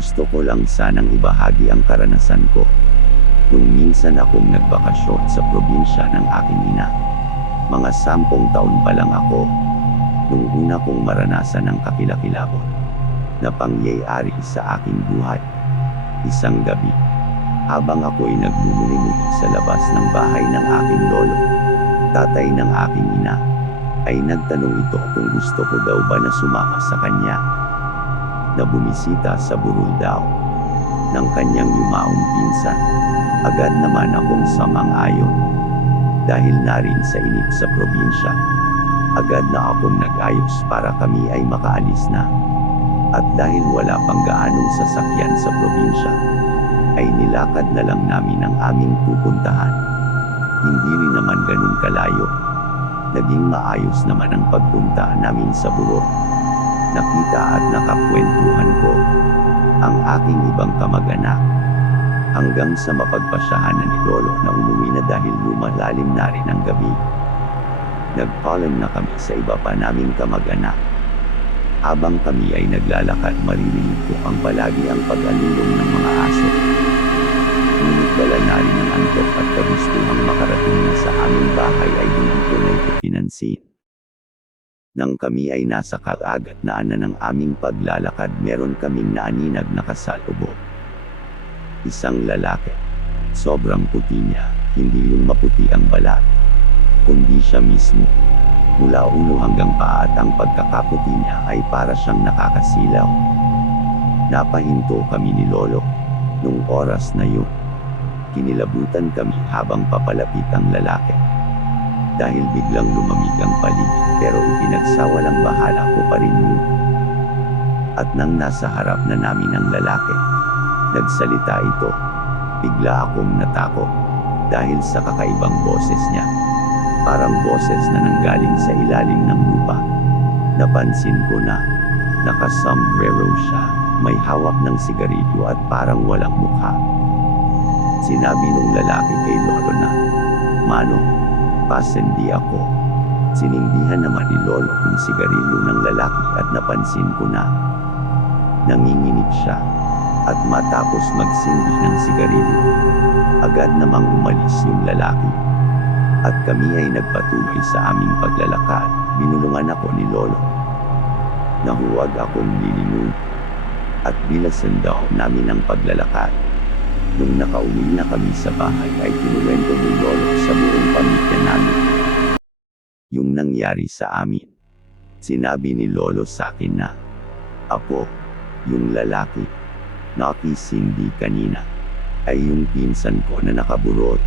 Gusto ko lang sanang ibahagi ang karanasan ko. Nung minsan akong nagbakasyon sa probinsya ng aking ina. Mga 10 taon pa lang ako. Nung una kong maranasan ang kakilakilabot na pangyayari sa aking buhay. Isang gabi, habang ako'y nagmumuni-muni sa labas ng bahay ng aking lolo, tatay ng aking ina, ay nagtanong ito kung gusto ko daw ba na sumama sa kanya, na bumisita sa burol daw ng kanyang yumaong pinsan. Agad naman akong samang-ayon. Dahil narin sa inip sa probinsya, agad na akong nag-ayos para kami ay makaalis na. At dahil wala pang gaanong sasakyan sa probinsya, ay nilakad na lang namin ang aming pupuntahan. Hindi rin naman ganun kalayo. Naging maayos naman ang pagpunta namin sa burol. Nakita at nakakwentuhan ko ang aking ibang kamag-anak. Hanggang sa mapagpasyahan na ni Lolo na umuwi na dahil lumalalim na rin ang gabi. Nagpaalam na kami sa iba pa naming kamag-anak. Habang kami ay naglalakad, maririnig ko ang palagi ang pag-alulong ng mga aso. Ngunit dala na rin ang antok at kagustuhang makarating na sa aming bahay ay hindi ko na ito pinansin. Nang kami ay nasa kalagitnaan ng aming paglalakad, meron kaming naaninag na kasalubong. Isang lalaki. Sobrang puti niya, hindi yung maputi ang balat, kundi siya mismo. Mula ulo hanggang paa at ang pagkakaputi niya ay para siyang nakakasilaw. Napahinto kami ni Lolo. Nung oras na yun, kinilabutan kami habang papalapit ang lalaki. Dahil biglang lumamig ang paligid, pero ipinagsawalang bahala ko pa rin yun. At nang nasa harap na namin ang lalaki, nagsalita ito. Bigla akong natakot dahil sa kakaibang boses niya. Parang boses na nanggaling sa ilalim ng lupa. Napansin ko na nakasombrero siya, may hawak ng sigarilyo at parang walang mukha. Sinabi nung lalaki kay Lolo na, "Mano, pasendi ako." Sinindihan naman ni Lolo yung sigarilyo ng lalaki at napansin ko na nanginginig siya. At matapos magsindi ng sigarilyo, agad namang umalis yung lalaki. At kami ay nagpatuloy sa aming paglalakad. Binulungan ako ni Lolo na huwag akong lilingon. At bilasan daw namin ang paglalakad. Nung nakauwi na kami sa bahay ay kinuwento ni Lolo sa buong pamilya namin yung nangyari sa amin. Sinabi ni Lolo sa akin na, "Apo, yung lalaki nakisindi kanina ay yung pinsan ko na nakaburot."